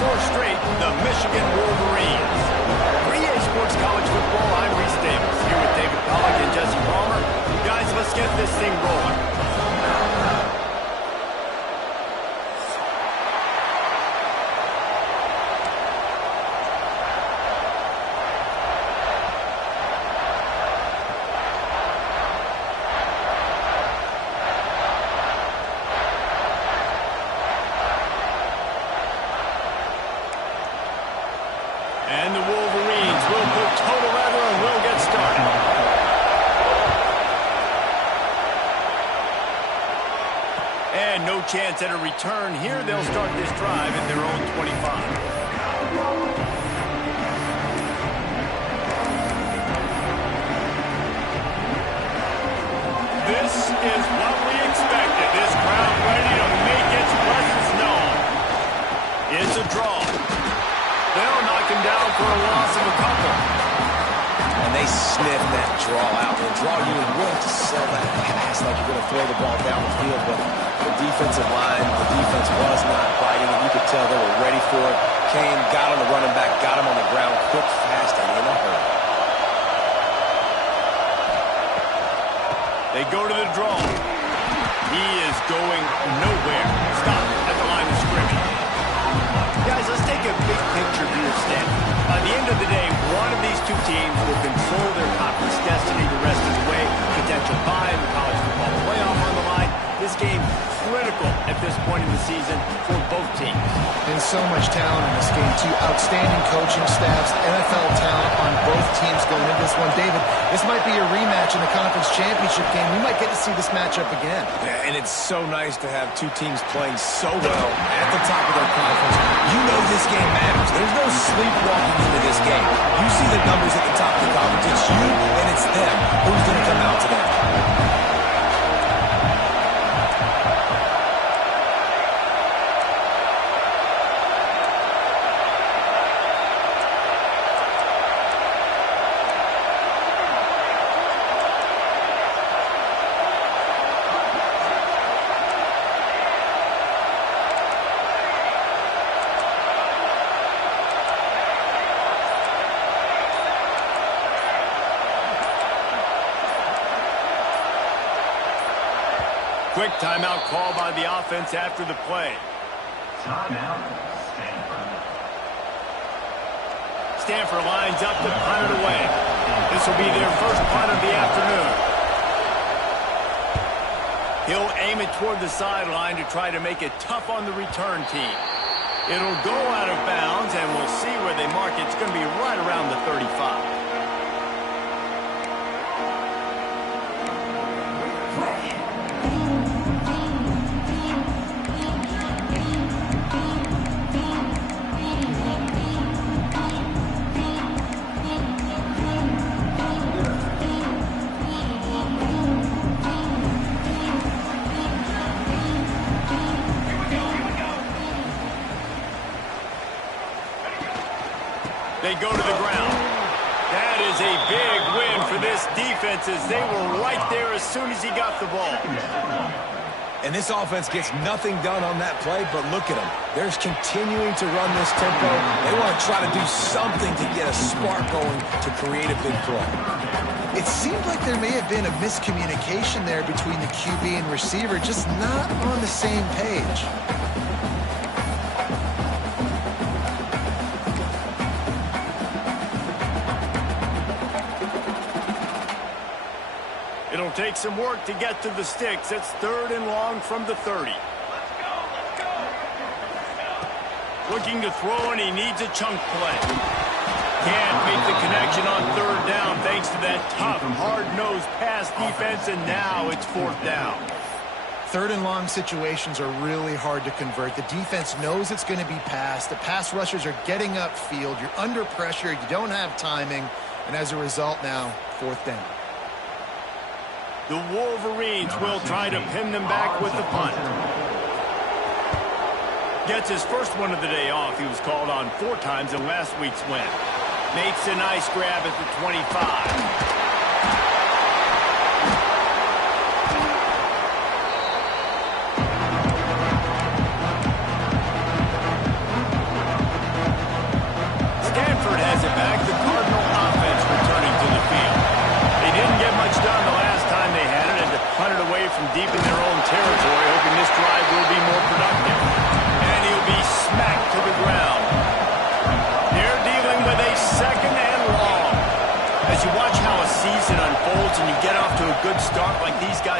fourth straight, the Michigan Wolverines. 3A Sports College Football, I'm Reese Davis, here with David Pollack and Jesse Palmer. Guys, let's get this thing rolling. And the Wolverines will put total leather and will get started. And no chance at a return here. They'll start this drive at their own 25. This is what we expected. This crowd ready to make its presence known. It's a draw. They'll knock him down for a loss of a couple. And they sniff that draw out. The draw, you would want to sell that pass like you're going to throw the ball down the field, but the defensive line, the defense was not biting, and you could tell they were ready for it. Came, got on the running back, got him on the ground, quick, fast, and in a hurry. They go to the draw. He is going nowhere. Stop at the line of scrimmage. Guys, let's take a big picture view of Stanford. By the end of the day, one of these two teams will control their conference destiny the rest of the way. Potential bye in the college football playoff on the line. This game critical at this point in the season for both teams. And so much talent in this game, too. Outstanding coaching staffs, NFL talent on both teams going into this one. David, this might be a rematch in the conference championship game. We might get to see this matchup again. Yeah, and it's so nice to have two teams playing so well at the top of their conference. You know this game matters. There's no sleepwalking into this game. You see the numbers at the top of the conference. It's you and it's them. Who's going to come out today? Quick timeout call by the offense after the play. Timeout, Stanford. Stanford lines up to punt it away. This will be their first punt of the afternoon. He'll aim it toward the sideline to try to make it tough on the return team. It'll go out of bounds, and we'll see where they mark it. It's going to be right around the 35. They go to the ground. That is a big win for this defense as they were right there as soon as he got the ball. And this offense gets nothing done on that play, but look at them. They're continuing to run this tempo. They want to try to do something to get a spark going to create a big play. It seemed like there may have been a miscommunication there between the QB and receiver, just not on the same page. It'll take some work to get to the sticks. It's 3rd and long from the 30. Looking to throw, and he needs a chunk play. Can't make the connection on 3rd down thanks to that tough, hard-nosed pass defense, and now it's 4th down. 3rd and long situations are really hard to convert. The defense knows it's going to be passed. The pass rushers are getting upfield. You're under pressure. You don't have timing. And as a result now, 4th down. The Wolverines will try to pin them back with the punt. Gets his first one of the day off. He was called on 4 times in last week's win. Makes a nice grab at the 25.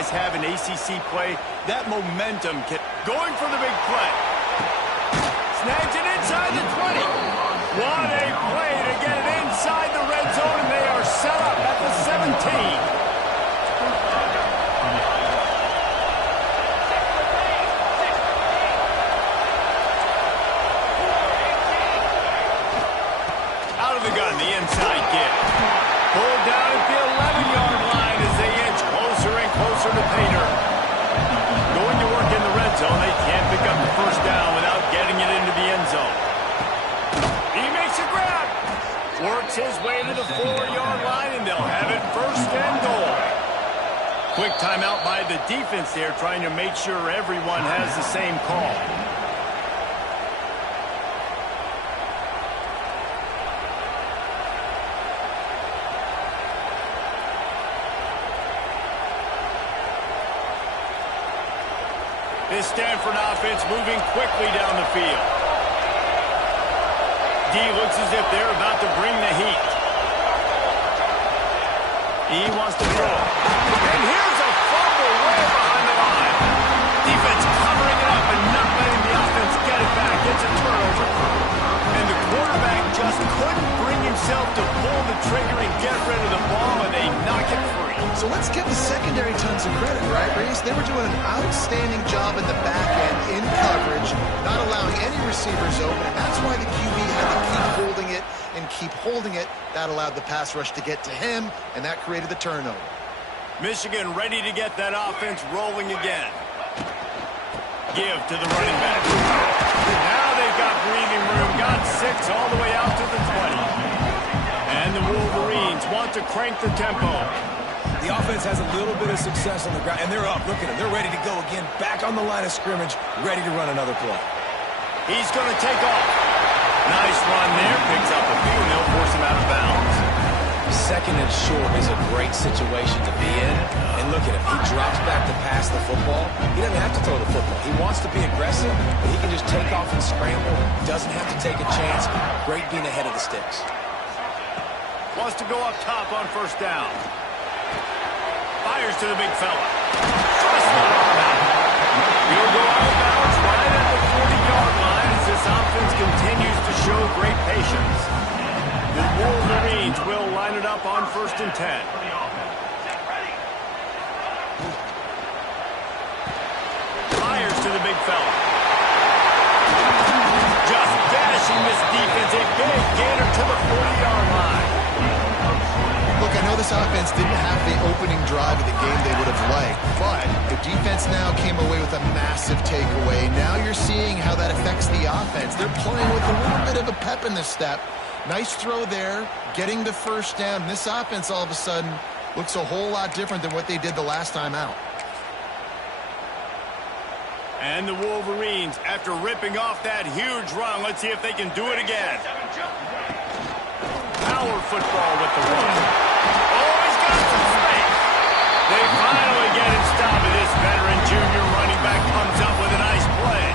guys have in ACC play, that momentum can... Going for the big play. Snags it inside the 20. What a play to get it inside the red zone, and they are set up at the 17. The inside give. Pulled down at the 11-yard line as they inch closer and closer to Painter. Going to work in the red zone. They can't pick up the first down without getting it into the end zone. He makes a grab. Works his way to the 4-yard line, and they'll have it first and goal. Quick timeout by the defense there, trying to make sure everyone has the same call. This Stanford offense moving quickly down the field. D looks as if they're about to bring the heat. He wants to throw. And here's a fumble way behind the line. Defense covering it up and not letting the offense get it back. It's a turnover. And the quarterback just couldn't bring himself to pull the trigger and get rid of the ball, and they knock it free. So let's give the secondary tons of credit, right, Reese? They were doing an outstanding job in the back end, in coverage, not allowing any receivers open, and that's why the QB had to keep holding it and keep holding it. That allowed the pass rush to get to him, and that created the turnover. Michigan ready to get that offense rolling again. Give to the running back. Now they've got breathing room. Got 6 all the way out to the 20. And the Wolverines want to crank the tempo. The offense has a little bit of success on the ground, and they're up. Look at them. They're ready to go again, back on the line of scrimmage, ready to run another play. He's going to take off. Nice run there. Picks up a few, and they'll force him out of bounds. Second and short is a great situation to be in. And look at him. He drops back to pass the football. He doesn't have to throw the football. He wants to be aggressive, but he can just take off and scramble. Doesn't have to take a chance. Great being ahead of the sticks. Wants to go up top on first down. Fires to the big fella. Just not on that. He'll go out of bounds right at the 40-yard line as this offense continues to show great patience. The Wolverines will line it up on 1st and 10. Fires to the big fella. Just dashing this defense. A big gainer to the 40-yard line. Look, I know this offense didn't have the opening drive of the game they would have liked, but the defense now came away with a massive takeaway. Now you're seeing how that affects the offense. They're playing with a little bit of a pep in the step. Nice throw there, getting the first down. This offense all of a sudden looks a whole lot different than what they did the last time out. And the Wolverines, after ripping off that huge run, let's see if they can do it again. Power football with the run. Oh, he's got some space. They finally get him stopped, and this veteran junior running back comes up with a nice play.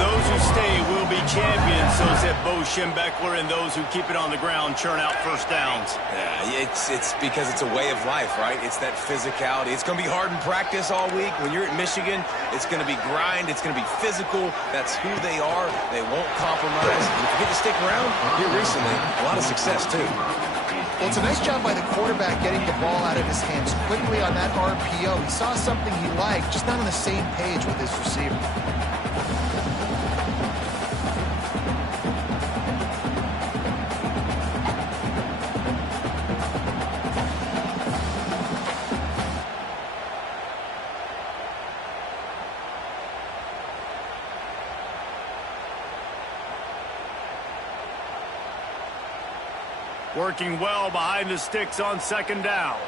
Those who stay will be champions, so said Bo Schembechler, and those who keep it on the ground churn out first downs. Yeah, it's because it's a way of life, right? It's that physicality. It's going to be hard in practice all week. When you're at Michigan, it's going to be grind. It's going to be physical. That's who they are. They won't compromise. And if you get to stick around, here recently, a lot of success, too. Well, it's a nice job by the quarterback getting the ball out of his hands quickly on that RPO. He saw something he liked, just not on the same page with his receiver. Working well behind the sticks on 2nd down.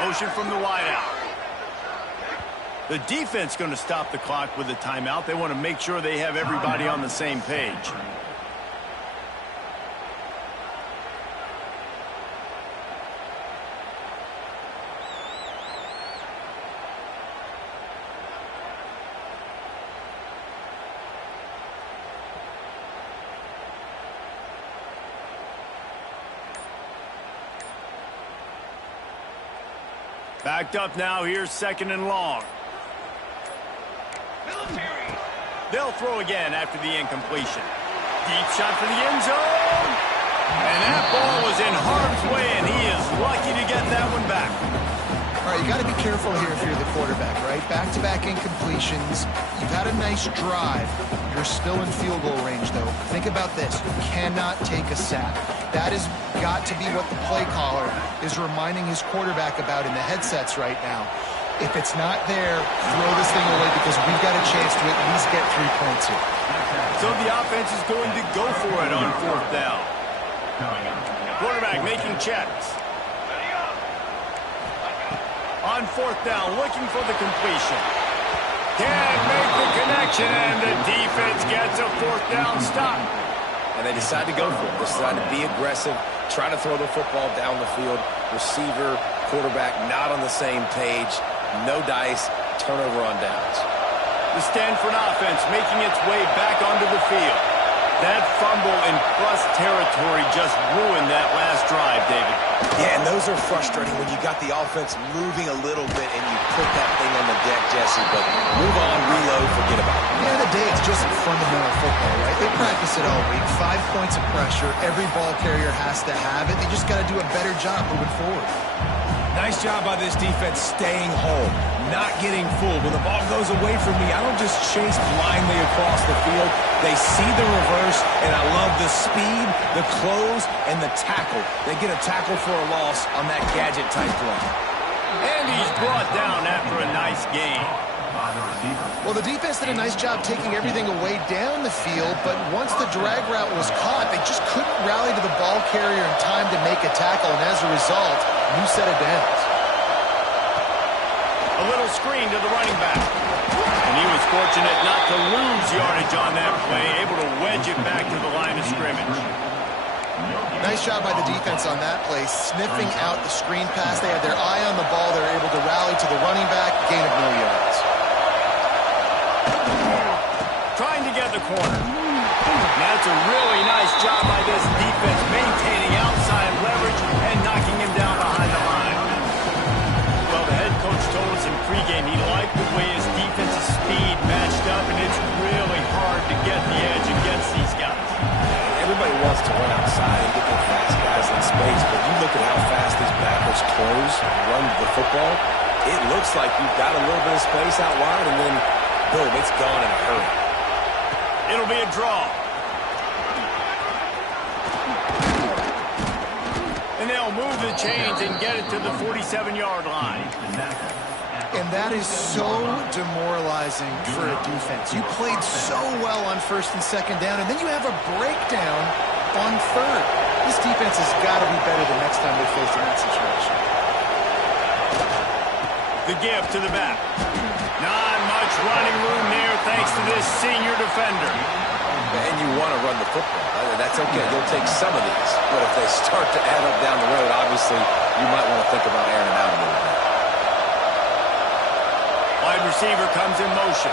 Motion from the wideout. The defense going to stop the clock with a timeout. They want to make sure they have everybody on the same page. Backed up now. Here's 2nd and long. They'll throw again after the incompletion. Deep shot for the end zone. And that ball was in harm's way, and he is lucky to get that one back. All right, you got to be careful here if you're the quarterback, right? Back-to-back incompletions. You've had a nice drive. You're still in field goal range, though. Think about this. You cannot take a sack. That has got to be what the play caller is reminding his quarterback about in the headsets right now. If it's not there, throw this thing away because we've got a chance to at least get 3 points here. So the offense is going to go for it on 4th down. Quarterback making checks. On 4th down, looking for the completion. Can't make the connection, and the defense gets a 4th down stop. And they decide to go for it. They decide to be aggressive, try to throw the football down the field. Receiver, quarterback not on the same page. No dice, turnover on downs. The Stanford offense making its way back onto the field. That fumble in plus territory just ruined that last drive, David. Yeah, and those are frustrating when you got the offense moving a little bit and you put that thing on the deck, Jesse. But move on, reload, forget about it. At the end of the day, it's just fundamental football, right? They practice it all week. 5 points of pressure. Every ball carrier has to have it. They just got to do a better job moving forward. Nice job by this defense staying home, not getting fooled. When the ball goes away from me, I don't just chase blindly across the field. They see the reverse, and I love the speed, the close, and the tackle. They get a tackle for a loss on that gadget-type play. And he's brought down after a nice game. Well, the defense did a nice job taking everything away down the field, but once the drag route was caught, they just couldn't rally to the ball carrier in time to make a tackle, and as a result, new set of downs. A little screen to the running back. And he was fortunate not to lose yardage on that play, able to wedge it back to the line of scrimmage. Nice job by the defense on that play, sniffing out the screen pass. They had their eye on the ball. They were able to rally to the running back, gain of no yards. Trying to get the corner. That's a really nice job by this defense, maintaining outside leverage and knocking him down behind the line. Well, the head coach told us in pregame he liked the way his defensive speed matched up, and it's really hard to get the edge against these guys. Everybody wants to run outside and get their fast guys in space, but you look at how fast these backers close, run the football, it looks like you've got a little bit of space out wide, and then, boom, it's gone in a hurry. It'll be a draw. And they'll move the chains and get it to the 47-yard line. And that is so demoralizing for a defense. You played so well on 1st and 2nd down, and then you have a breakdown on 3rd. This defense has got to be better the next time they're faced in that situation. The give to the back. Not much running room there thanks to this senior defender. And you want to run the football. That's okay. You'll take some of these. But if they start to add up down the road, obviously, you might want to think about airing it out a little bit. Wide receiver comes in motion.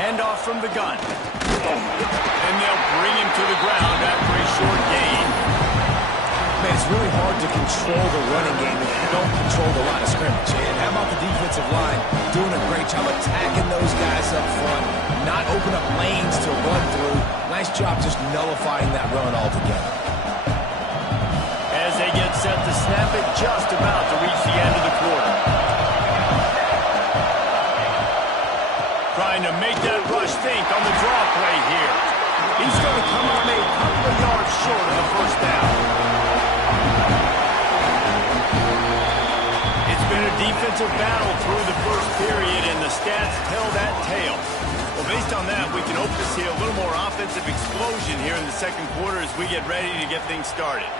Handoff from the gun. And they'll bring him to the ground after a short gain. Man, it's really hard to control the running game if you don't control the line of scrimmage. And how about the defensive line doing a great job attacking those guys up front, not open up lanes to run through. Nice job just nullifying that run altogether. As they get set to snap it, just about to reach the end of the quarter. Trying to make that rush think on the draw play here. He's going to come on a couple of yards short of the 1st down. It's been a defensive battle through the 1st period, and the stats tell that tale. Well, based on that, we can hope to see a little more offensive explosion here in the 2nd quarter as we get ready to get things started.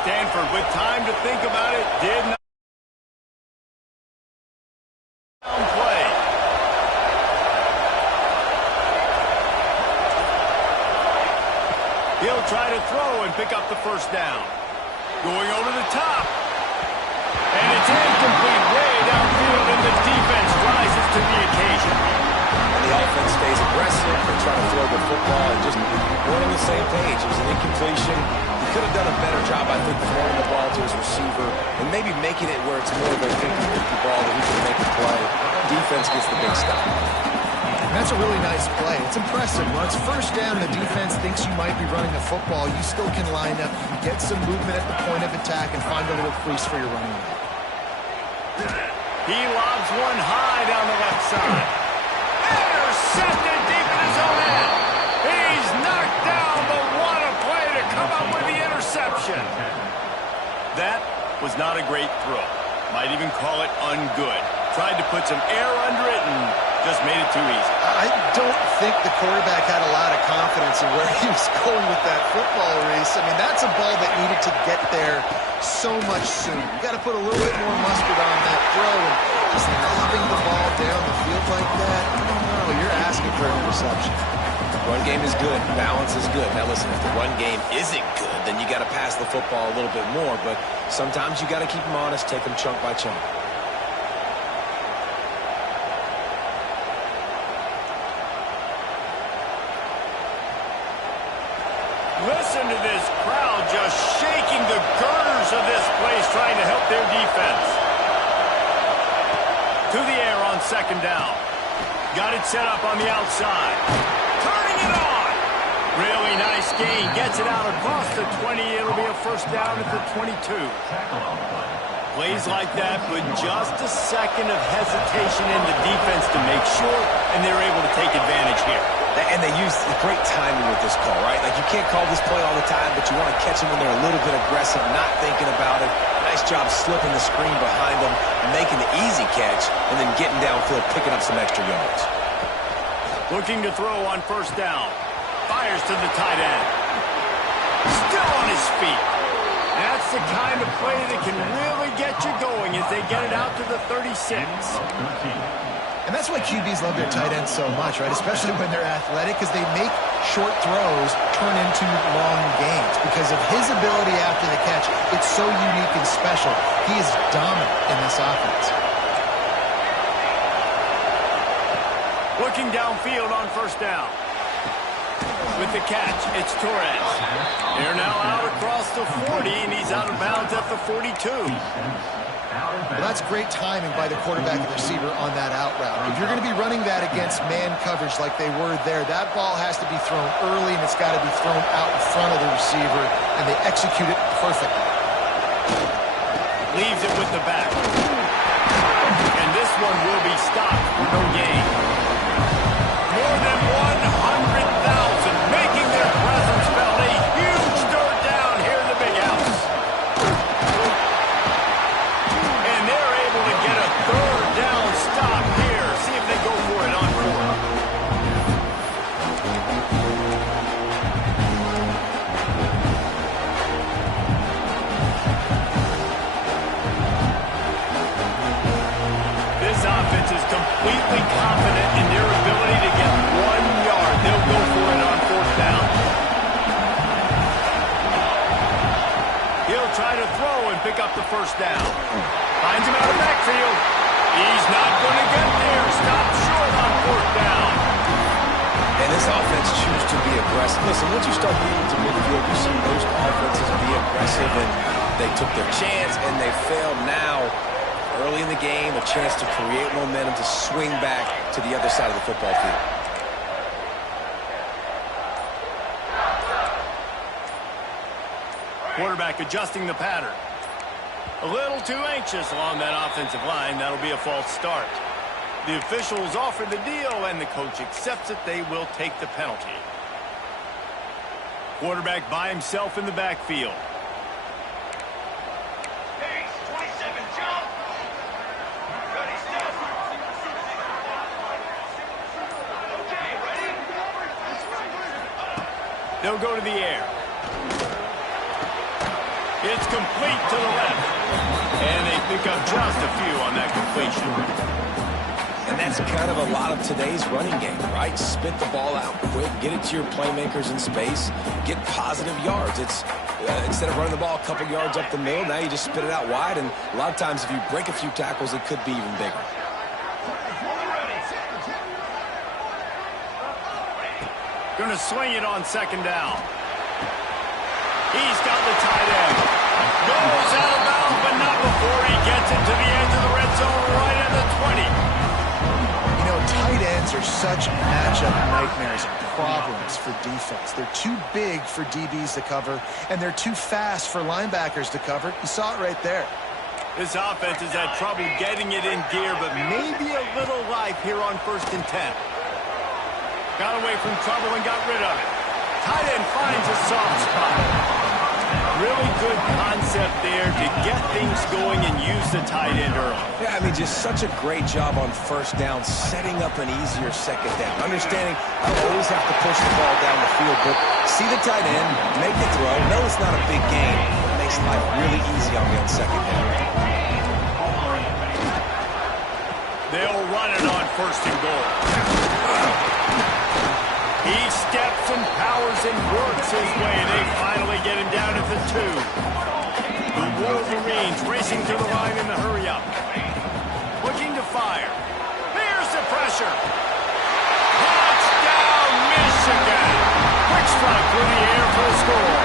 Stanford, with time to think about it, did not play. He'll try to throw and pick up the 1st down. Going over the top. And it's incomplete way downfield. And the defense rises to the occasion. And the offense stays aggressive. They try to throw the football and just weren't on the same page. It was an incompletion. He could have done a better job, I think, throwing the ball to his receiver and maybe making it where it's more of a 50-50 ball that he can make a play. Defense gets the big stop. And that's a really nice play. It's impressive. When it's first down, the defense thinks you might be running the football. You still can line up, you can get some movement at the point of attack, and find a little crease for your running back. He lobs one high down the left side. Intercepted deep in his own end. He's knocked down, but what a play to come up with the interception. That was not a great throw. Might even call it ungood. Tried to put some air under it and just made it too easy. I don't think the quarterback had a lot of confidence in where he was going with that football, Reese. I mean, that's a ball that needed to get there so much sooner. You got to put a little bit more mustard on that throw, and just lobbing the ball down the field like that, I don't know. You're asking for an interception. Run game is good. Balance is good. Now, listen, if the run game isn't good, then you got to pass the football a little bit more, but sometimes you got to keep them honest, take them chunk by chunk. Listen to this crowd just shaking the girders of this place, trying to help their defense. To the air on second down. Got it set up on the outside. Turning it on. Really nice gain. Gets it out across the 20. It'll be a first down at the 22. Plays like that put just a second of hesitation in the defense to make sure, and they're able to take advantage here. And they use great timing with this call, right? Like, you can't call this play all the time, but you want to catch them when they're a little bit aggressive, not thinking about it. Nice job slipping the screen behind them, making the easy catch, and then getting downfield, picking up some extra yards. Looking to throw on first down. Fires to the tight end. Still on his feet. That's the kind of play that can really get you going as they get it out to the 36. And that's why QBs love their tight ends so much, right? Especially when they're athletic, because they make short throws turn into long gains. Because of his ability after the catch, it's so unique and special. He is dominant in this offense. Looking downfield on first down. With the catch, it's Torres. They're now out across the 40, and he's out of bounds at the 42. Well, that's great timing by the quarterback and receiver on that out route. If you're going to be running that against man coverage like they were there, that ball has to be thrown early, and it's got to be thrown out in front of the receiver, and they execute it perfectly. Leaves it with the back. And this one will be stopped for no gain. More than 100,000 making their presence felt. A huge third down here in the big house. And they're able to get a third down stop here. See if they go for it on fourth. This offense is completely confident in their ability to get 1 yard. They'll go for it on fourth down. He'll try to throw and pick up the first down. Finds him out of the backfield. He's not going to get there. Stopped short on fourth down. And this offense chooses to be aggressive. Listen, once you start getting to midfield, you see most offenses be aggressive, and they took their chance, and they failed. Now, early in the game, a chance to create momentum to swing back to the other side of the football field. Quarterback adjusting the pattern. A little too anxious along that offensive line. That'll be a false start. The officials offer the deal, and the coach accepts it. They will take the penalty. Quarterback by himself in the backfield. They'll go to the air. It's complete to the left. And they pick up just a few on that completion. And that's kind of a lot of today's running game, right? Spit the ball out quick, get it to your playmakers in space, get positive yards. It's instead of running the ball a couple yards up the middle, now you just spit it out wide. And a lot of times if you break a few tackles, it could be even bigger. Going to swing it on second down. He's got the tight end. Goes out of bounds, but not before he gets it to the edge of the red zone right at the 20. You know, tight ends are such matchup nightmares and problems for defense. They're too big for DBs to cover, and they're too fast for linebackers to cover. You saw it right there. This offense has had trouble getting it in gear, but maybe a little life here on 1st and 10. Got away from trouble and got rid of it. Tight end finds a soft spot. Really good concept there to get things going and use the tight end early. Yeah, I mean, just such a great job on 1st down, setting up an easier 2nd down. Understanding I always have to push the ball down the field, but see the tight end, make the throw. No, it's not a big gain. It makes life really easy on me on 2nd down. They'll run it on 1st and goal. He steps and powers and works his way. They finally get him down at the 2. The Wolverines racing to the line in the hurry-up. Looking to fire. There's the pressure. Touchdown, Michigan. Quick strike through the air for the score.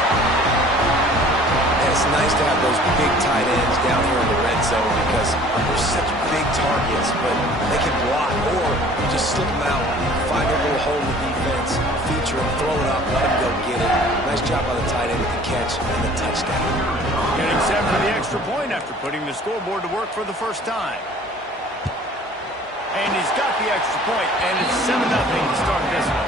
It's nice to have those big tight ends down here in the red zone because they're such big targets, but they can block or just slip them out, find a little hole in the defense, feature them, throw it up, let them go get it. Nice job by the tight end with the catch and the touchdown. Getting set for the extra point after putting the scoreboard to work for the first time. And he's got the extra point, and it's 7-0 to start this one.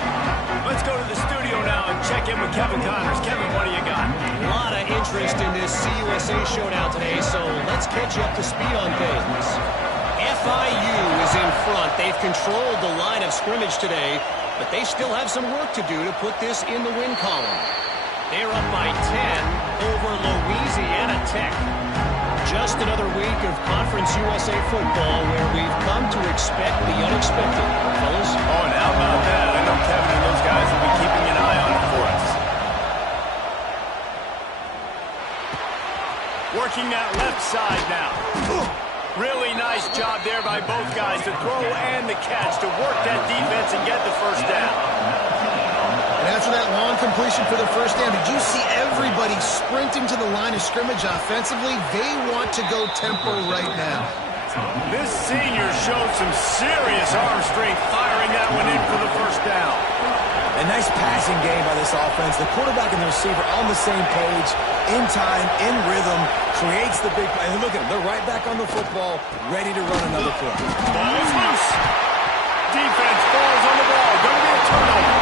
Let's go to the studio now and check in with Kevin Connors. Kevin, what do you got? A lot of interest in this CUSA showdown today, so let's catch you up to speed on things. FIU is in front. They've controlled the line of scrimmage today, but they still have some work to do to put this in the win column. They're up by 10 over Louisiana Tech. Just another week of Conference USA football where we've come to expect the unexpected, fellas. Oh, and how about that? I know Kevin and those guys will be keeping an eye on it for us. Working that left side now. Really nice job there by both guys to throw and the catch to work that defense and get the first down. And after that long completion for the first down, did you see everybody sprinting to the line of scrimmage offensively? They want to go tempo right now. This senior showed some serious arm strength firing that one in for the first down. A nice passing game by this offense. The quarterback and the receiver on the same page, in time, in rhythm, creates the big play. And look at them. They're right back on the football, ready to run another play. Ball is loose. Defense falls on the ball. Going to be a turnover.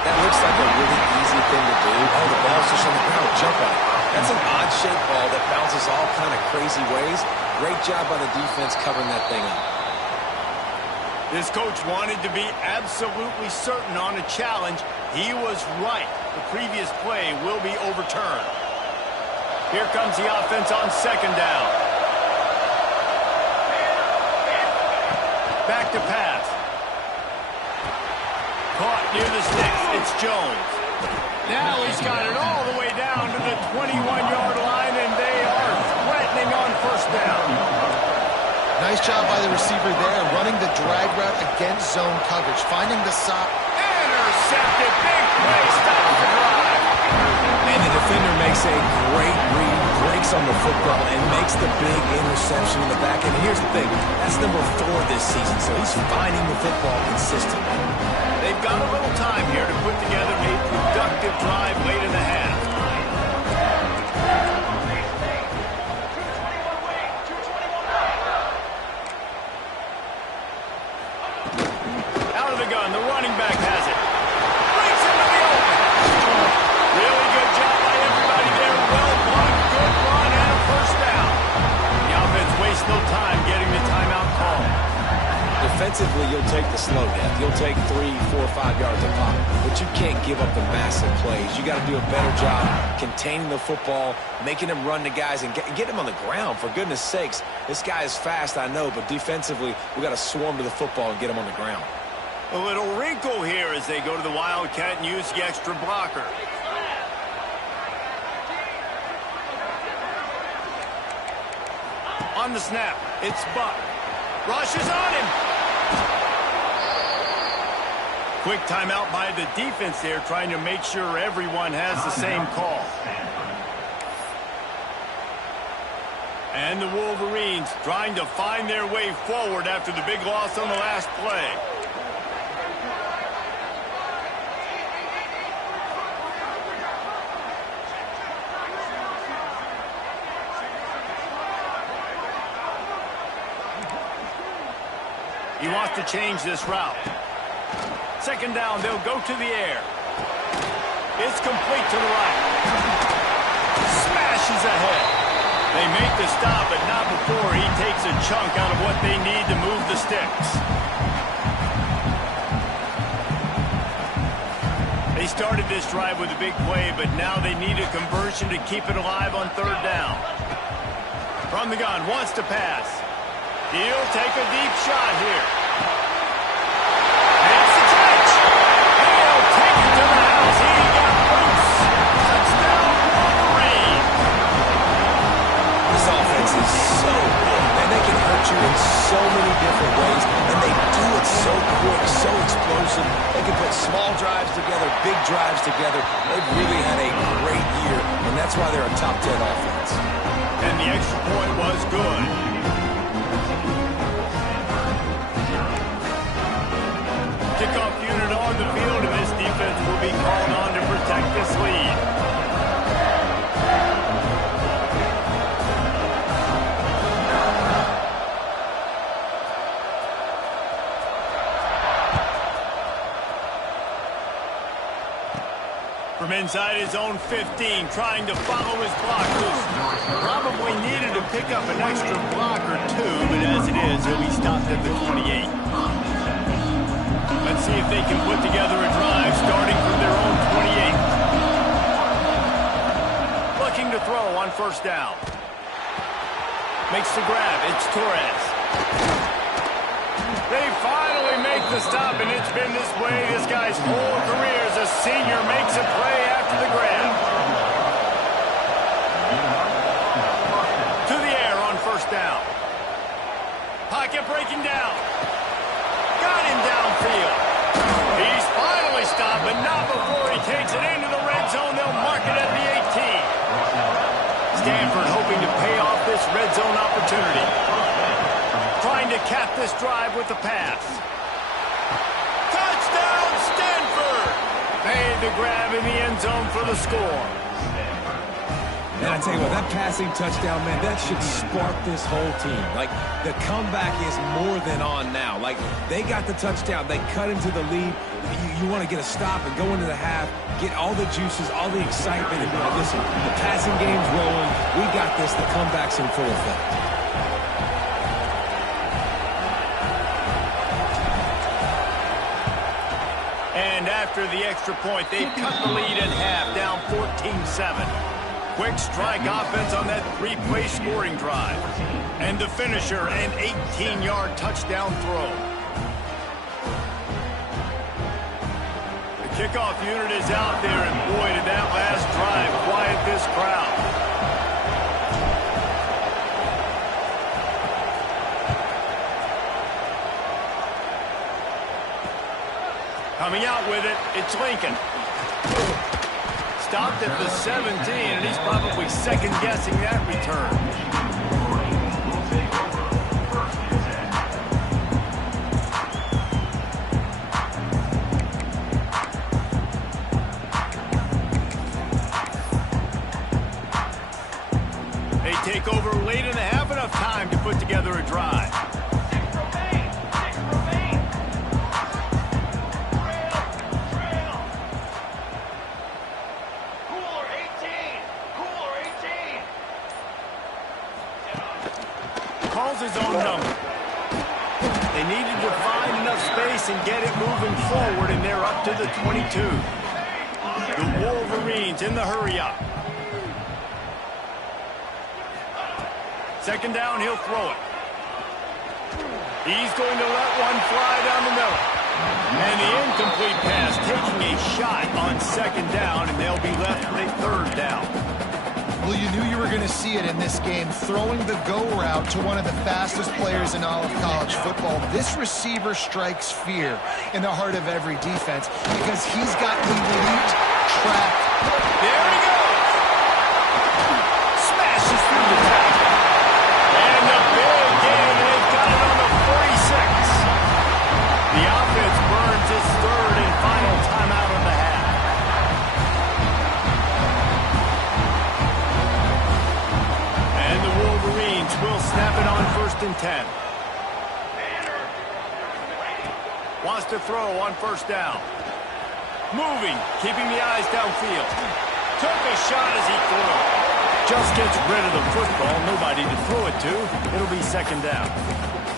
That looks like a really easy thing to do. Oh, the ball's just on the ground. Jump on it. That's an odd-shaped ball that bounces all kind of crazy ways. Great job by the defense covering that thing up. This coach wanted to be absolutely certain on a challenge. He was right. The previous play will be overturned. Here comes the offense on 2nd down. Back to pass. Caught near the sticks. It's Jones. Now he's got it all the way down to the 21-yard line, and they are threatening on 1st down. Nice job by the receiver there, running the drag route against zone coverage, finding the sock. Intercepted. Big play. Stop the drive. And the defender makes a great read, breaks on the football, and makes the big interception in the back end. And here's the thing. That's number 4 this season, so he's finding the football consistently. They've got a little time here to put together a productive drive late in the half. Out of the gun, the running back has it. Breaks into the open. Really good job by everybody there. Well blocked, good run, and a 1st down. The offense wastes no time getting the timeout call. Defensively, you'll take the slow death. You'll take 3, 4, 5 yards a pop, but you can't give up the massive plays. You got to do a better job containing the football, making them run to guys, and get them on the ground. For goodness sakes, this guy is fast, I know, but defensively, we got to swarm to the football and get him on the ground. A little wrinkle here as they go to the Wildcat and use the extra blocker. On the snap, it's Buck. Rushes on him. Quick timeout by the defense there, trying to make sure everyone has the same call. And the Wolverines trying to find their way forward after the big loss on the last play. He wants to change this route. Second down, they'll go to the air. It's complete to the right. Smashes ahead. They make the stop, but not before he takes a chunk out of what they need to move the sticks. They started this drive with a big play, but now they need a conversion to keep it alive on third down. From the gun, wants to pass. He'll take a deep shot here. Makes the catch. He'll take it to the house. He got loose. Touchdown, Wolverine. This offense is so good, man. They can hurt you in so many different ways, and they do it so quick, so explosive. They can put small drives together, big drives together. They've really had a great year, and that's why they're a top 10 offense. And the extra point was good. Kickoff unit on the field, and this defense will be called on to protect this lead. From inside his own 15, trying to follow his blockers. Probably needed to pick up an extra block or two, but as it is, he'll be stopped at the 28. Let's see if they can put together a drive starting from their own 28. Looking to throw on first down. Makes the grab. It's Torres. They finally make the stop, and it's been this way this guy's whole career as a senior. Makes a play after the grab. To the air on first down. Pocket breaking down. Got him downfield. He's finally stopped, but not before he takes it into the red zone. They'll mark it at the 18. Stanford hoping to pay off this red zone opportunity. Trying to cap this drive with the pass. Touchdown, Stanford! Made the grab in the end zone for the score. And I tell you what, that passing touchdown, man, that should spark this whole team. Like, the comeback is more than on now. Like, they got the touchdown. They cut into the lead. You want to get a stop and go into the half, get all the juices, all the excitement, and be like, listen, the passing game's rolling. We got this. The comeback's in full effect. And after the extra point, they've cut the lead in half, down 14-7. Quick strike offense on that three-play scoring drive. And the finisher, an 18-yard touchdown throw. The kickoff unit is out there, and boy, did that last drive quiet this crowd. Coming out with it, it's Lincoln. Stopped at the 17, and he's probably second-guessing that return. They take over late in the half, enough time to put together a drive. His own number. They needed to find enough space and get it moving forward, and they're up to the 22. The Wolverines in the hurry-up. Second down, he'll throw it. He's going to let one fly down the middle. And the incomplete pass taking a shot on second down, and they'll be left with a third down. Well, you knew you were going to see it in this game, throwing the go route to one of the fastest players in all of college football. This receiver strikes fear in the heart of every defense because he's got elite track. There he goes. Smashes through the tackle. And the big game, and they've got it on the 46. The offense burns its third and final timeout of the half. Will snap it on 1st and 10. Wants to throw on 1st down. Moving, keeping the eyes downfield. Took a shot as he threw. Just gets rid of the football. Nobody to throw it to. It'll be 2nd down.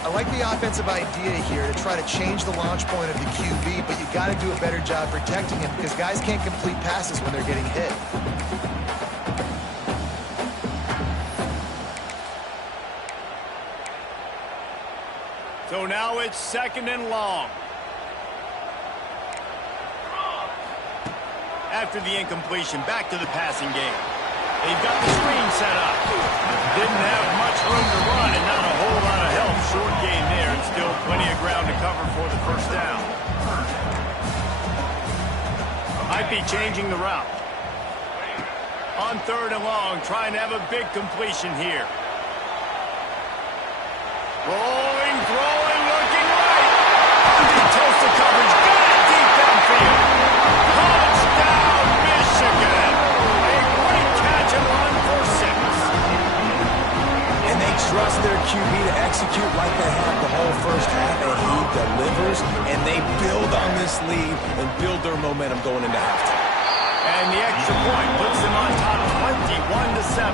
I like the offensive idea here to try to change the launch point of the QB, but you got to do a better job protecting him because guys can't complete passes when they're getting hit. So now it's 2nd and long. After the incompletion, back to the passing game. They've got the screen set up. Didn't have much room to run and not a whole lot of help. Short gain there and still plenty of ground to cover for the 1st down. Might be changing the route. On 3rd and long, trying to have a big completion here. Rolling, throwing, looking right. He tilts the coverage. Got it deep downfield. Touchdown, Michigan. A great catch and run for 6. And they trust their QB to execute like they have the whole 1st half, and he delivers, and they build on this lead and build their momentum going into halftime. And the extra point puts them on top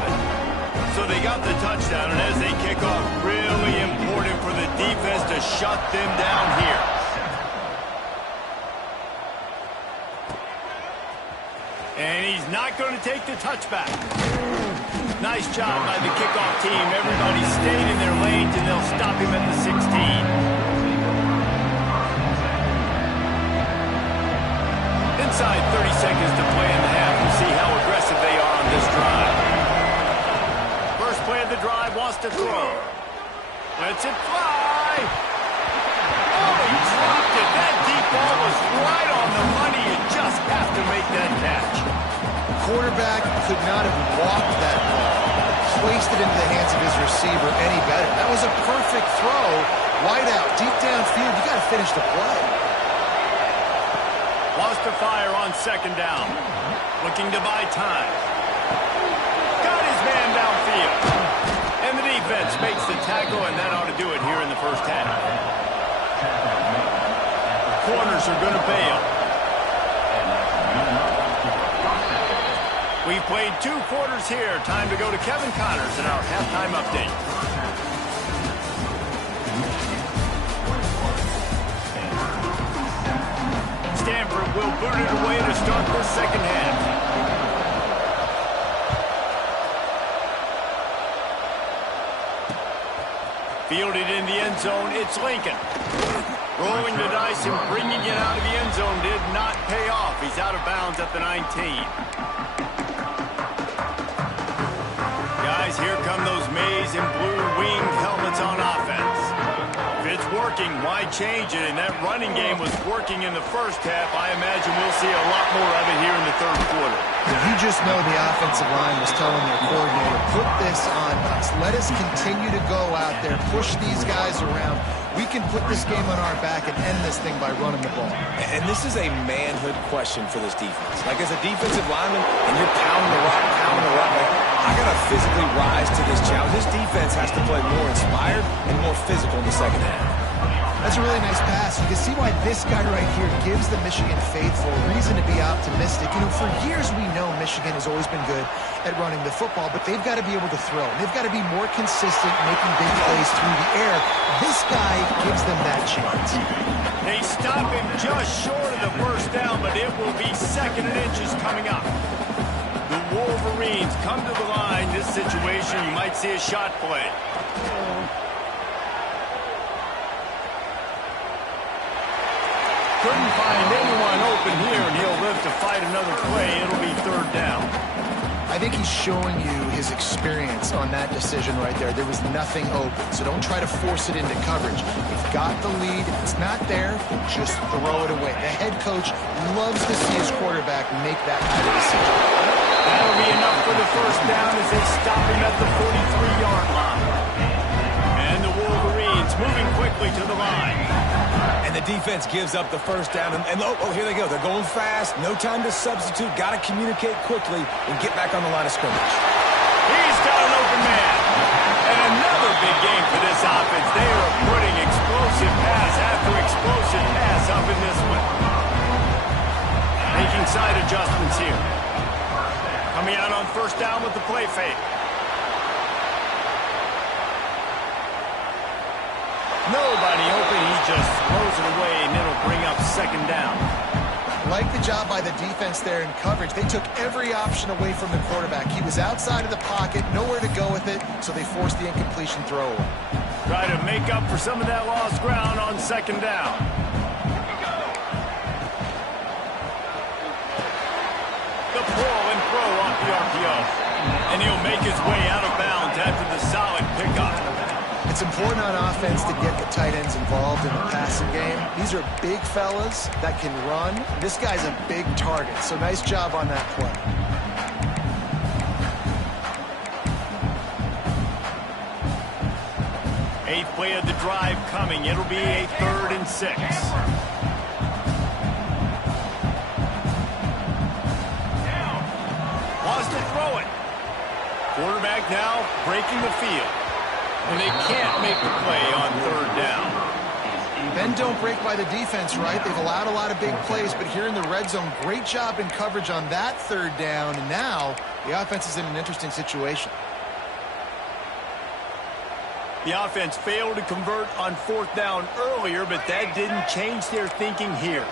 21-7. So they got the touchdown, and as they kick off, really important for the defense to shut them down here. And he's not going to take the touchback. Nice job by the kickoff team. Everybody stayed in their lanes, and they'll stop him at the 16. Inside 30 seconds to play in the half. We'll see how aggressive they are on this drive. Play of the drive, wants to throw. Lets it fly. Oh, he dropped it. That deep ball was right on the money. You just have to make that catch. Quarterback could not have walked that ball, placed it into the hands of his receiver any better. That was a perfect throw. Wide out, deep downfield. You got to finish the play. Wants to fire on 2nd down. Looking to buy time. Got his man downfield. And the defense makes the tackle, and that ought to do it here in the 1st half. Corners are going to bail. We've played 2 quarters here. Time to go to Kevin Connors in our halftime update. Stanford will boot it away to start the 2nd half. Fielded in the end zone, it's Lincoln. Rolling the dice and bringing it out of the end zone did not pay off. He's out of bounds at the 19. Guys, here come those maize and blue winged helmets on offense. If it's working, why change it? And that running game was working in the 1st half. I imagine we'll see a lot more of it here in the 3rd quarter. You just know the offensive line was telling their coordinator, put this on us. Let us continue to go out there, push these guys around. We can put this game on our back and end this thing by running the ball. And this is a manhood question for this defense. Like, as a defensive lineman, and you're pounding the rock, I got to physically rise to this challenge. This defense has to play more inspired and more physical in the 2nd half. That's a really nice pass. You can see why this guy right here gives the Michigan faithful reason to be optimistic. You know, for years we know Michigan has always been good at running the football, but they've got to be able to throw. They've got to be more consistent making big plays through the air. This guy gives them that chance. They stop him just short of the 1st down, but it will be 2nd and inches coming up. The Wolverines come to the line. This situation, you might see a shot play. Couldn't find anyone open here, and he'll live to fight another play. It'll be 3rd down. I I think he's showing you his experience on that decision right there. There was nothing open, so don't try to force it into coverage. You've got the lead. If it's not there, just throw it away. The head coach loves to see his quarterback make that kind of decision. That'll be enough for the first down as they stop him at the 43-yard line. And the Wolverines moving quickly to the line. And the defense gives up the first down. And here they go. They're going fast. No time to substitute. Got to communicate quickly and get back on the line of scrimmage. He's got an open man. And another big game for this offense. They are putting explosive pass after explosive pass up in this one. Making side adjustments here. Coming out on first down with the play fake. Nobody open. He just throws it away, and it'll bring up second down. Like the job by the defense there in coverage. They took every option away from the quarterback. He was outside of the pocket, nowhere to go with it, so they forced the incompletion throw away. Try to make up for some of that lost ground on second down. The pull and throw off the RPO. And he'll make his way out of bounds after the solid pickup. It's important on offense to get the tight ends involved in the passing game. These are big fellas that can run. This guy's a big target, so nice job on that play. Eighth play of the drive coming. It'll be a 3rd and 6. Wants to throw it. Quarterback now breaking the field. And they can't make the play on 3rd down. Then don't break by the defense, right? They've allowed a lot of big plays, but here in the red zone, great job in coverage on that 3rd down. And now the offense is in an interesting situation. The offense failed to convert on 4th down earlier, but that didn't change their thinking here.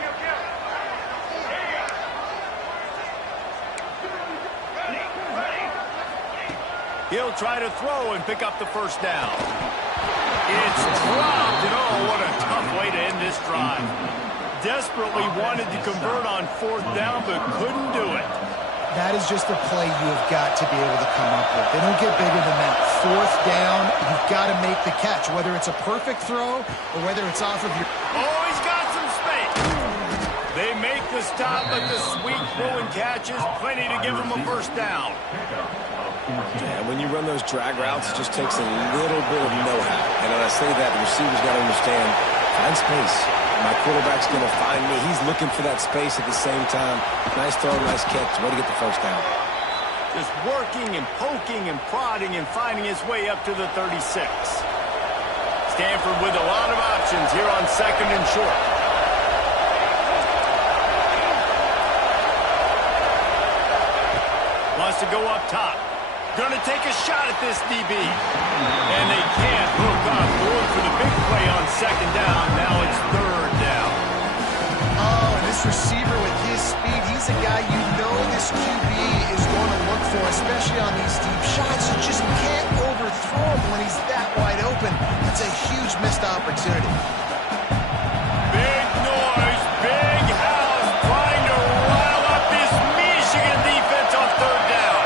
He'll try to throw and pick up the first down. It's dropped, and oh, what a tough way to end this drive. Desperately wanted to convert on 4th down, but couldn't do it. That is just a play you have got to be able to come up with. They don't get bigger than that. 4th down, you've got to make the catch, whether it's a perfect throw or whether it's off of your... Oh, he's got some space. They make the stop, but the sweet throw and catch is plenty to give him a first down. Yeah, when you run those drag routes, it just takes a little bit of know-how. And when I say that, the receiver's got to understand, find space. My quarterback's going to find me. He's looking for that space at the same time. Nice throw, nice catch. Way to get the first down. Just working and poking and prodding and finding his way up to the 36. Stanford with a lot of options here on 2nd and short. Wants to go up top. Going to take a shot at this DB. And they can't hook up. Going for the big play on 2nd down. Now it's 3rd down. Oh, and this receiver with his speed, he's a guy you know this QB is going to look for, especially on these deep shots. You just can't overthrow him when he's that wide open. That's a huge missed opportunity. Big noise, big house, trying to rile up this Michigan defense on 3rd down.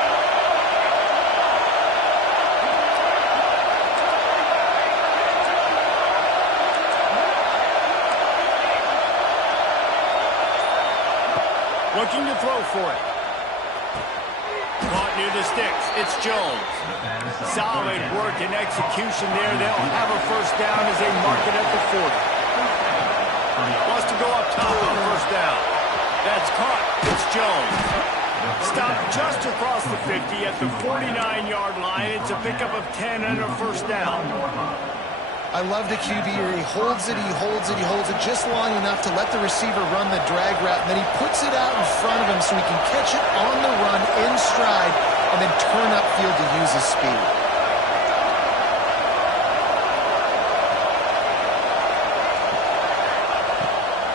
Looking to throw for it. Caught near the sticks. It's Jones. Solid work and execution there. They'll have a first down as they mark it at the 40. Wants to go up top on first down. That's caught. It's Jones. Stopped just across the 50 at the 49-yard line. It's a pickup of 10 and a first down. I love the QB here. He holds it, he holds it, he holds it just long enough to let the receiver run the drag route, and then he puts it out in front of him so he can catch it on the run in stride and then turn upfield to use his speed.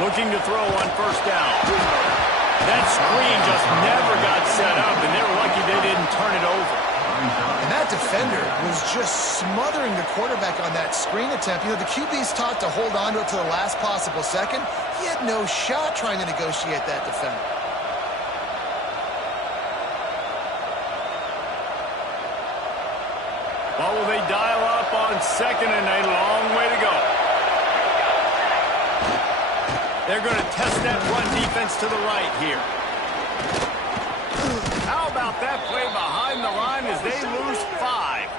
Looking to throw on first down. That screen just never got set up, and they're lucky they didn't turn it over. And that defender was just smothering the quarterback on that screen attempt. You know, the QB's taught to hold on to it to the last possible second. He had no shot trying to negotiate that defender. will they dial up on second and a long way to go? They're going to test that run defense to the right here. How about that play behind the line as they lose 5?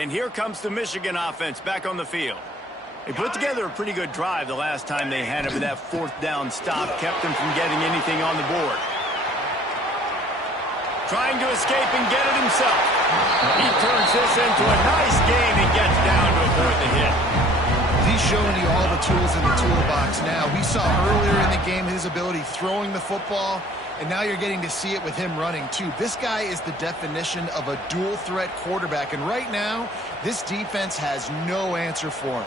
And here comes the Michigan offense back on the field. They put together a pretty good drive the last time they had him with that 4th down stop, kept them from getting anything on the board. Trying to escape and get it himself. He turns this into a nice gain and gets down to avoid the hit. He's showing you all the tools in the toolbox now. We saw earlier in the game his ability throwing the football, and now you're getting to see it with him running too. This guy is the definition of a dual-threat quarterback, and right now, this defense has no answer for him.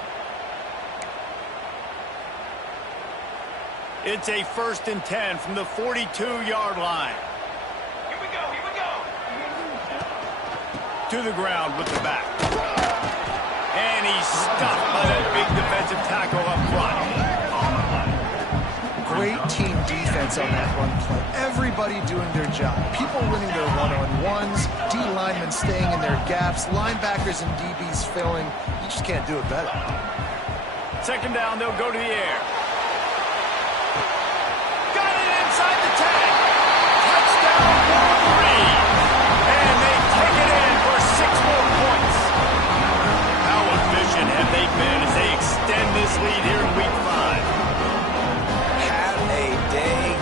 It's a 1st and 10 from the 42-yard line. Here we go, here we go. To the ground with the back. And he's stuffed by that big defensive tackle up front. Great team defense on that run play. Everybody doing their job. People winning their one-on-ones, D linemen staying in their gaps, linebackers and DBs filling. You just can't do it better. 2nd down, they'll go to the air. Got it inside the 10. Touchdown, Wolverine. And they take it in for 6 more points. How efficient have they been as they extend this lead here in Week 5?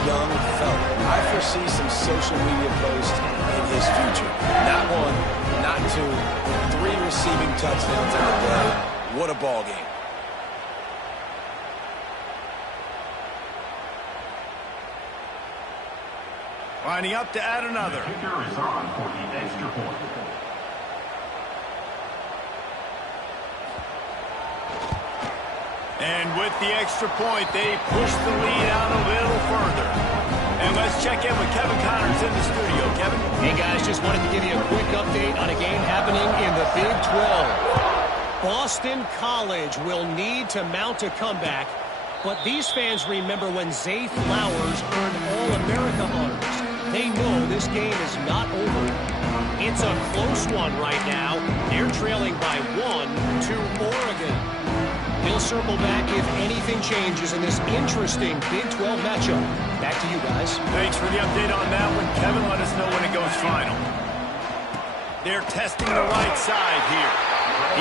Young fella. I foresee some social media posts in his future. Not 1, not 2, 3 receiving touchdowns on the day. What a ball game. Lining up to add another. The kicker is on for the extra point. And with the extra point, they push the lead out a little further. And let's check in with Kevin Connors in the studio. Kevin? Hey, guys, just wanted to give you a quick update on a game happening in the Big 12. Boston College will need to mount a comeback, but these fans remember when Zay Flowers earned All-America honors. They know this game is not over. It's a close one right now. They're trailing by 1 to Oregon. He'll circle back if anything changes in this interesting Big 12 matchup. Back to you guys. Thanks for the update on that one, Kevin. Let us know when it goes final. They're testing the right side here.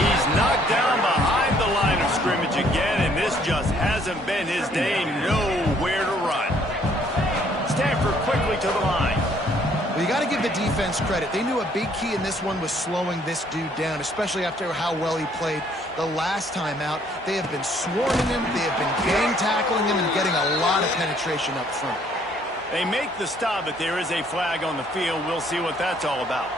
He's knocked down behind the line of scrimmage again, and this just hasn't been his day. Nowhere to run. Stanford quickly to the line. Well, you got to give the defense credit. They knew a big key in this one was slowing this dude down, especially after how well he played the last time out. They have been swarming him, they have been gang tackling him, and getting a lot of penetration up front. They make the stop, but there is a flag on the field. We'll see what that's all about.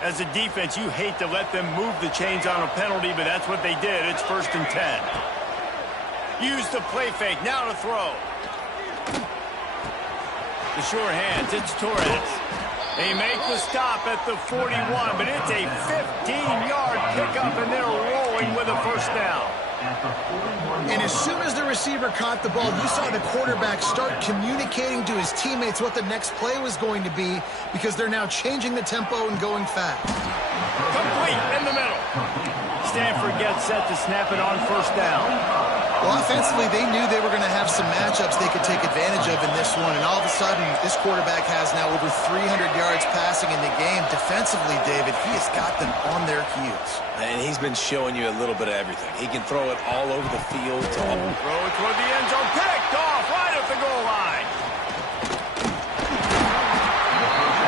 As a defense, you hate to let them move the chains on a penalty, but that's what they did. It's 1st and 10. Use the play fake. Now to throw. The sure hands. It's Torres. They make the stop at the 41, but it's a 15-yard pickup, and they're rolling with a 1st down. And as soon as the receiver caught the ball, you saw the quarterback start communicating to his teammates what the next play was going to be because they're now changing the tempo and going fast. Complete in the middle. Stanford gets set to snap it on first down. Well, offensively, they knew they were going to have some matchups they could take advantage of in this one, and all of a sudden, this quarterback has now over 300 yards passing in the game. Defensively, David, he has got them on their heels. And he's been showing you a little bit of everything. He can throw it all over the field. Throw it toward the end zone. Picked off right at the goal line.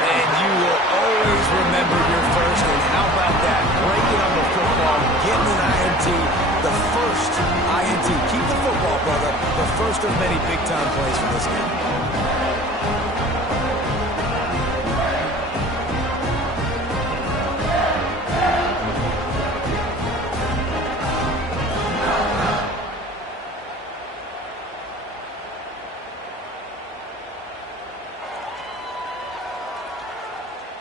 And you will always remember your first. And how about that? Breaking on the football, getting an INT. The first INT. Keep the football, brother. The first of many big-time plays for this game.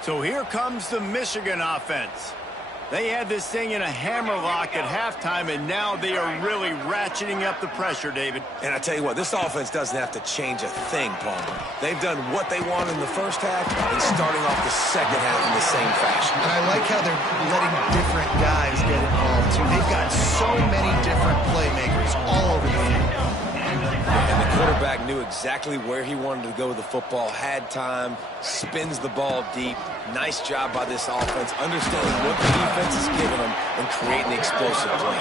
So here comes the Michigan offense. They had this thing in a hammerlock at halftime, and now they are really ratcheting up the pressure, David. And I tell you what, this offense doesn't have to change a thing, Palmer. They've done what they want in the first half and starting off the second half in the same fashion. And I like how they're letting different guys get involved, too. They've got so many different playmakers all over the field. And the quarterback knew exactly where he wanted to go with the football, had time, spins the ball deep. Nice job by this offense, understanding what the defense is giving them and creating the explosive play.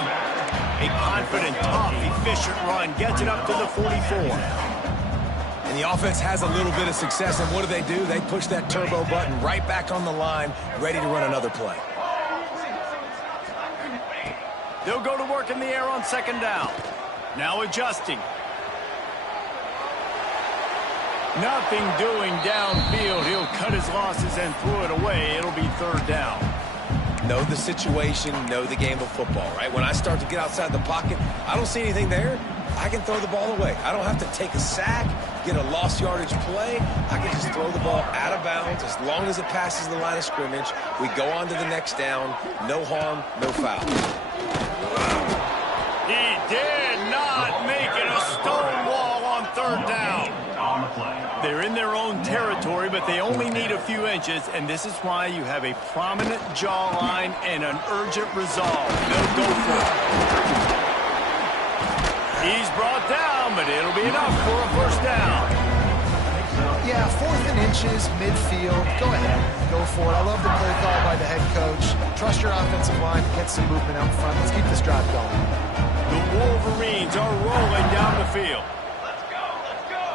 A confident, tough, efficient run gets it up to the 44. And the offense has a little bit of success, and what do? They push that turbo button right back on the line, ready to run another play. They'll go to work in the air on second down. Now adjusting. Nothing doing downfield. He'll cut his losses and throw it away. It'll be third down. Know the situation, know the game of football, right? When I start to get outside the pocket, I don't see anything there. I can throw the ball away. I don't have to take a sack, get a lost yardage play. I can just throw the ball out of bounds as long as it passes the line of scrimmage. We go on to the next down. No harm, no foul. He did not make it a stone wall on third down. On the play. They're in their own territory, but they only need a few inches, and this is why you have a prominent jawline and an urgent resolve. They'll go for it. He's brought down, but it'll be enough for a first down. Yeah, 4th and inches, midfield. Go ahead. Go for it. I love the play call by the head coach. Trust your offensive line to get some movement out front. Let's keep this drive going. The Wolverines are rolling down the field.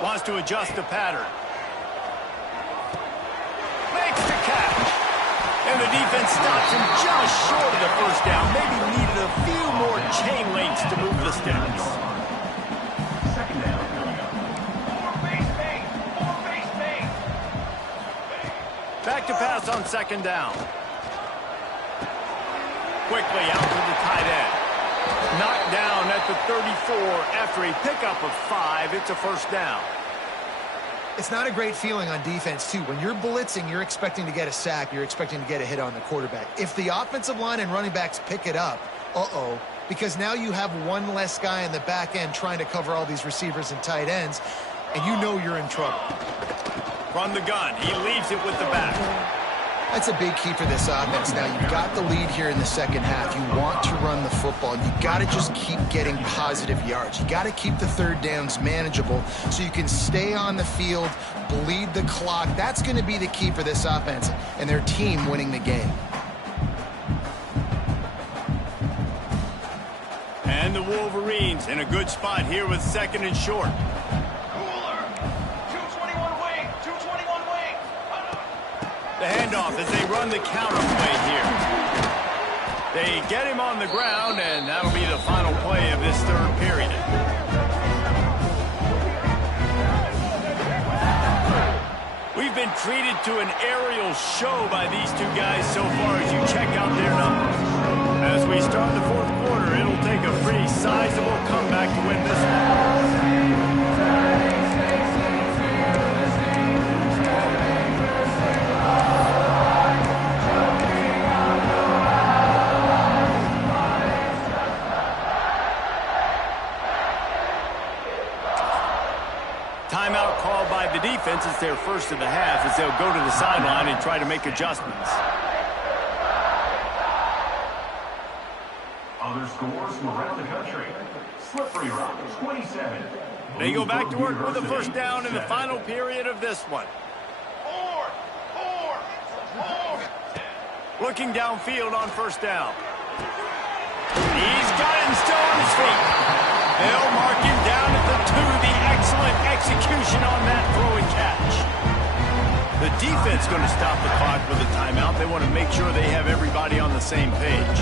Wants to adjust the pattern. Makes the catch. And the defense stops him just short of the first down. Maybe needed a few more chain links to move the sticks. Second down. Back to pass on second down. Quickly out to the tight end. Knocked down at the 34 after a pickup of 5. It's a first down. It's not a great feeling on defense, too. When you're blitzing, you're expecting to get a sack. You're expecting to get a hit on the quarterback. If the offensive line and running backs pick it up, because now you have one less guy in the back end trying to cover all these receivers and tight ends, and you know you're in trouble. From the gun, he leaves it with the back. That's a big key for this offense. Now, you've got the lead here in the second half. You want to run the football, and you got to just keep getting positive yards. You got to keep the third downs manageable so you can stay on the field, bleed the clock. That's going to be the key for this offense and their team winning the game. And the Wolverines in a good spot here with second and short. The handoff as they run the counter play here. They get him on the ground, and that'll be the final play of this third period. We've been treated to an aerial show by these two guys so far as you check out their numbers. As we start the fourth quarter, it'll take a pretty sizable comeback to win this one. since it's their first of the half, as they'll go to the sideline and try to make adjustments. Other scores from around the country. Slippery Rock, 27. They go back to work with a first down in the final period of this one. Looking downfield on first down. He's got it and still on his feet. They'll mark him down at the 2. The excellent execution on that throw and catch. The defense going to stop the clock with a timeout. They want to make sure they have everybody on the same page.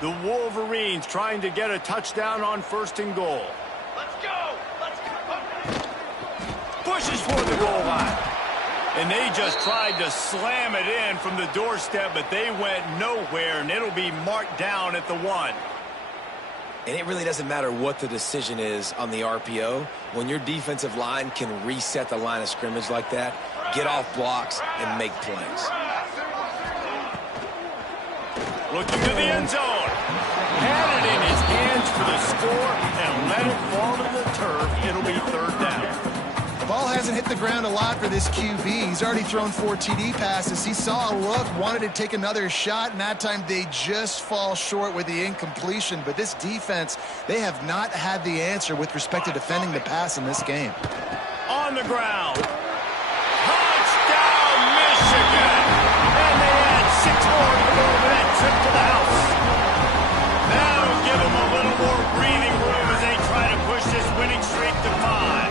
The Wolverines trying to get a touchdown on 1st and goal. Let's go! Let's go! Pushes for the goal line. And they just tried to slam it in from the doorstep, but they went nowhere, and it'll be marked down at the 1. And it really doesn't matter what the decision is on the RPO. When your defensive line can reset the line of scrimmage like that, get off blocks, and make plays. Looking to the end zone. Had it in his hands for the score and let it fall to the turf. It'll be 3rd down. The ball hasn't hit the ground a lot for this QB. He's already thrown 4 TD passes. He saw a look, wanted to take another shot, and that time they just fall short with the incompletion. But this defense, they have not had the answer with respect to defending the pass in this game. On the ground. Touchdown, Michigan! And they add 6 more to go with that trip to the house. That'll give them a little more breathing room as they try to push this winning streak to 5.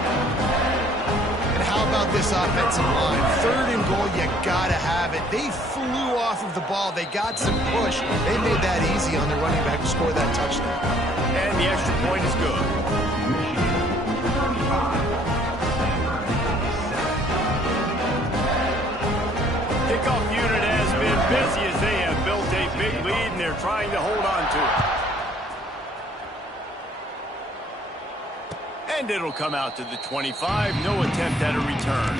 How about this offensive line? 3rd and goal, you gotta have it. They flew off of the ball. They got some push. They made that easy on their running back to score that touchdown. And the extra point is good. Kickoff unit has been busy as they have built a big lead, and they're trying to hold on to it. And it'll come out to the 25. No attempt at a return.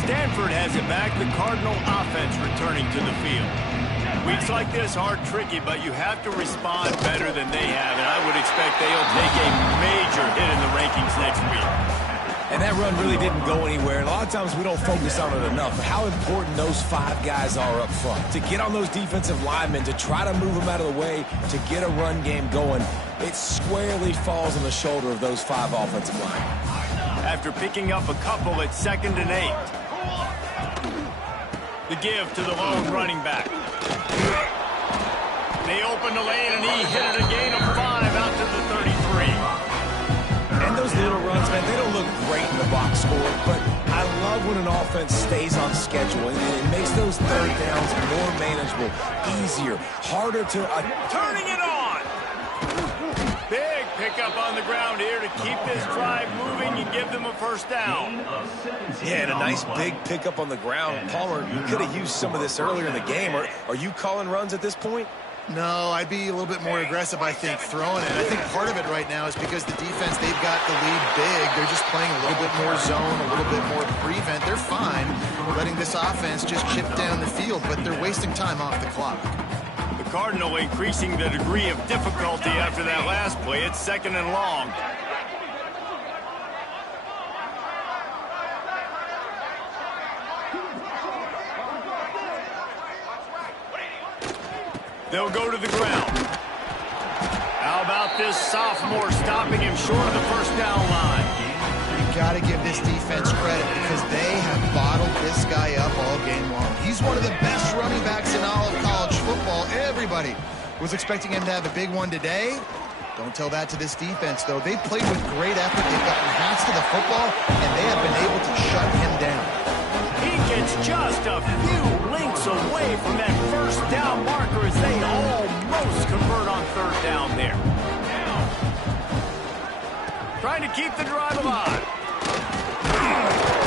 Stanford has it back. The Cardinal offense returning to the field. Weeks like this are tricky, but you have to respond better than they have, and I would expect they'll take a major hit in the rankings next week. And that run really didn't go anywhere. And a lot of times we don't focus on it enough. But how important those 5 guys are up front. To get on those defensive linemen, to try to move them out of the way, to get a run game going, it squarely falls on the shoulder of those 5 offensive linemen. After picking up a couple at 2nd and 8. The give to the lone running back. They open the lane, and he hit it a gain of 5 out to the 33. And those little runs, man, they don't look great in the box score, but I love when an offense stays on schedule, and it makes those 3rd downs more manageable, easier, harder to... Turning it on! Big pickup on the ground here to keep this drive moving and give them a first down. Yeah, and a nice big pickup on the ground. Palmer, you could have used some of this earlier in the game. Are you calling runs at this point? No, I'd be a little bit more aggressive, I think, throwing it. I think part of it right now is because the defense, they've got the lead big. They're just playing a little bit more zone, a little bit more prevent. They're fine letting this offense just chip down the field, but they're wasting time off the clock. The Cardinal increasing the degree of difficulty after that last play. It's 2nd and long. They'll go to the ground. How about this sophomore stopping him short of the first down line? You got to give this defense credit because they have bottled this guy up all game long. He's one of the best running backs in all of college football. Everybody was expecting him to have a big one today. Don't tell that to this defense, though. They played with great effort. They've gotten hands to the football, and they have been able to shut him down. He gets just a few links away from that first down marker as they almost convert on 3rd down there. Trying to keep the drive alive.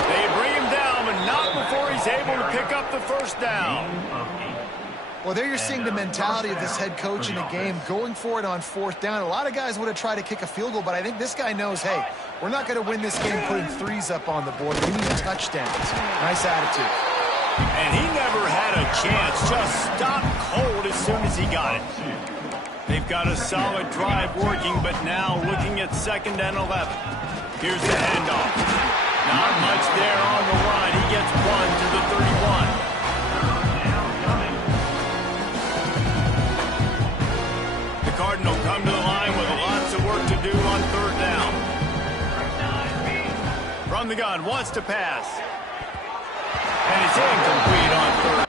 They bring him down, but not before he's able to pick up the first down. Well, there you're seeing the mentality of this head coach in the game, going for it on fourth down. A lot of guys would have tried to kick a field goal, but I think this guy knows, hey, we're not going to win this game putting threes up on the board. We need touchdowns. Nice attitude. And he never had a chance. Just stopped cold as soon as he got it. They've got a solid drive working, but now looking at 2nd and 11. Here's the handoff. Not much there on the run. He gets one to the 31. The Cardinals come to the line with lots of work to do on 3rd down. From the gun, wants to pass. And it's incomplete on 3rd.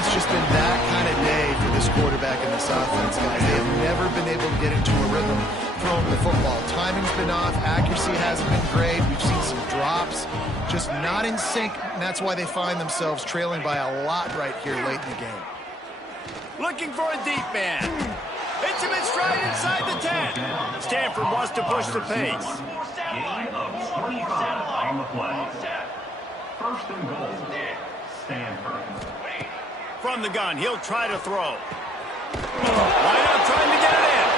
It's just been that kind of day for this quarterback and this offense, guys. They have never been able to get into a rhythm throwing the football. Timing's been off. Accuracy hasn't been great. We've seen some drops. Just not in sync, and that's why they find themselves trailing by a lot right here late in the game. Looking for a deep man. Hits him in stride inside the 10. Stanford wants to push the pace. Gain of 25 on the play. 1st and goal. Stanford. From the gun, he'll try to throw. Wide out trying to get it in.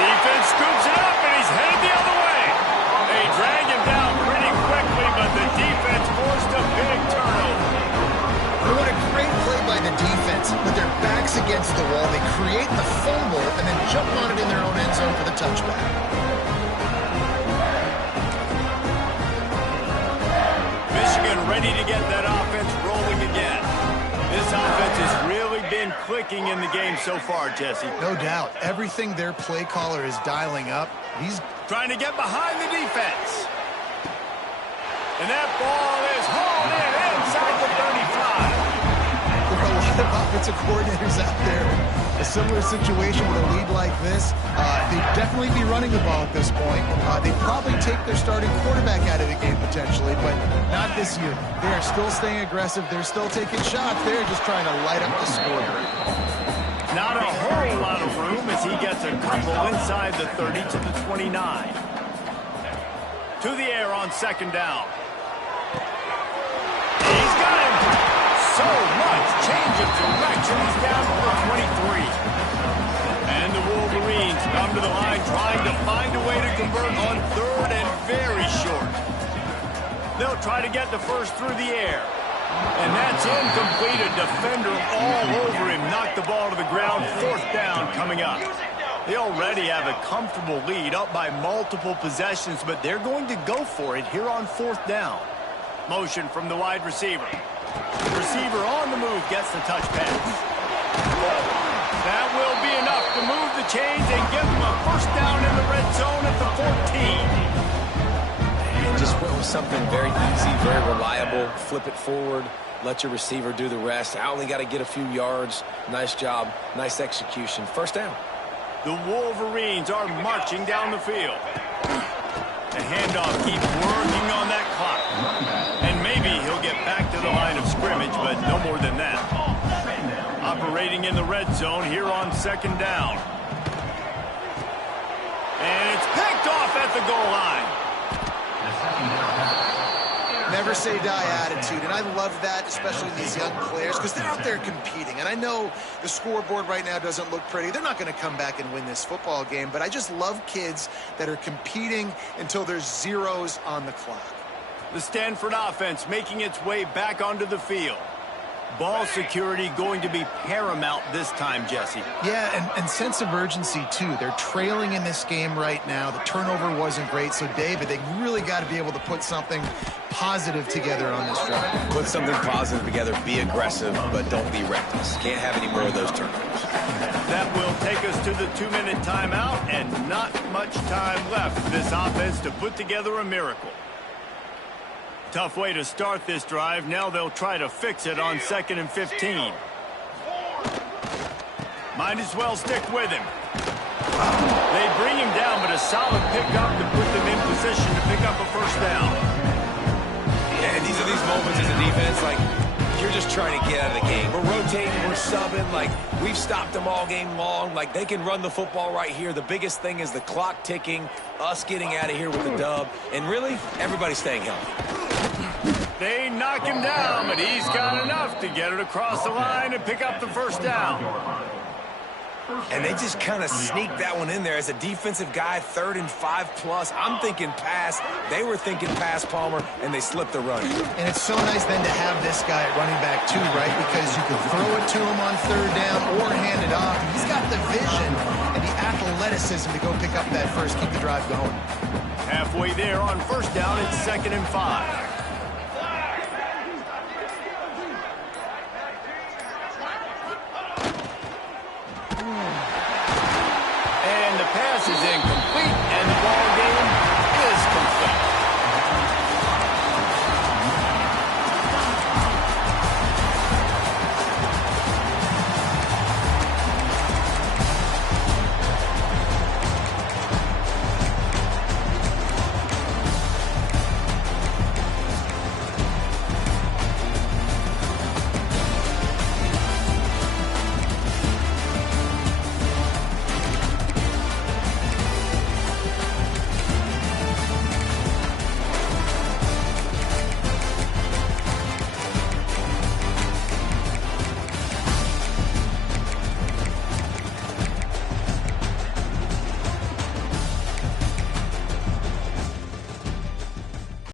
Defense scoops it up, and he's headed the other way. They drag him down pretty quickly, but the defense forced a big turnover. What a great play by the defense. With their backs against the wall, they create the fumble and then jump on it in their own end zone for the touchback. Michigan ready to get that offense rolling again. This offense has really been clicking in the game so far, Jesse. No doubt. Everything their play caller is dialing up. He's trying to get behind the defense. And that ball is hauled in inside the 35. There are a lot of offensive coordinators out there. A similar situation with a lead like this. They'd definitely be running the ball at this point. They'd probably take their starting quarterback out of the game potentially, but not this year. They are still staying aggressive. They're still taking shots. They're just trying to light up the scoreboard. Not a whole lot of room as he gets a couple inside the 30 to the 29. To the air on 2nd down. He's got him. So much change of direction. He's down to the 23. And the Wolverines come to the line trying to find a way to convert on 3rd and very short. They'll try to get the first through the air. And that's incomplete. A defender all over him. Knocked the ball to the ground. 4th down coming up. They already have a comfortable lead, up by multiple possessions, but they're going to go for it here on 4th down. Motion from the wide receiver. The receiver on the move gets the touch pass. That will be enough to move the chains and give them a 1st down in the red zone at the 14. And just went with something very easy, very reliable. Flip it forward. Let your receiver do the rest. I only got to get a few yards. Nice job. Nice execution. 1st down. The Wolverines are marching down the field. The handoff keeps working on that clock. And maybe he'll get back to the line of scrimmage, but no more than that. Operating in the red zone here on 2nd down. And it's picked off at the goal line. Never say die attitude, and I love that, especially these young players, because they're out there competing. And I know the scoreboard right now doesn't look pretty. They're not going to come back and win this football game, but I just love kids that are competing until there's zeros on the clock. The Stanford offense making its way back onto the field. Ball security going to be paramount this time, Jesse. Yeah, and sense of urgency, too. They're trailing in this game right now. The turnover wasn't great, so, David, they really got to be able to put something positive together on this drive. Put something positive together. Be aggressive, but don't be reckless. Can't have any more of those turnovers. That will take us to the 2-minute timeout, and not much time left for this offense to put together a miracle. Tough way to start this drive. Now they'll try to fix it on 2nd and 15. Might as well stick with him. They bring him down, but a solid pickup to put them in position to pick up a first down. Yeah, and these are these moments as a defense, like, you're just trying to get out of the game. We're rotating, we're subbing, like, we've stopped them all game long. Like, they can run the football right here. The biggest thing is the clock ticking, us getting out of here with the dub, and really, everybody staying healthy. They knock him down, but he's got enough to get it across the line and pick up the first down. And they just kind of sneaked that one in there as a defensive guy, 3rd and 5+. I'm thinking pass. They were thinking pass, Palmer, and they slipped the run. And it's so nice then to have this guy at running back too, right? Because you can throw it to him on 3rd down or hand it off. He's got the vision and the athleticism to go pick up that first, keep the drive going. Halfway there on first down, it's 2nd and 5. And the pass is incomplete.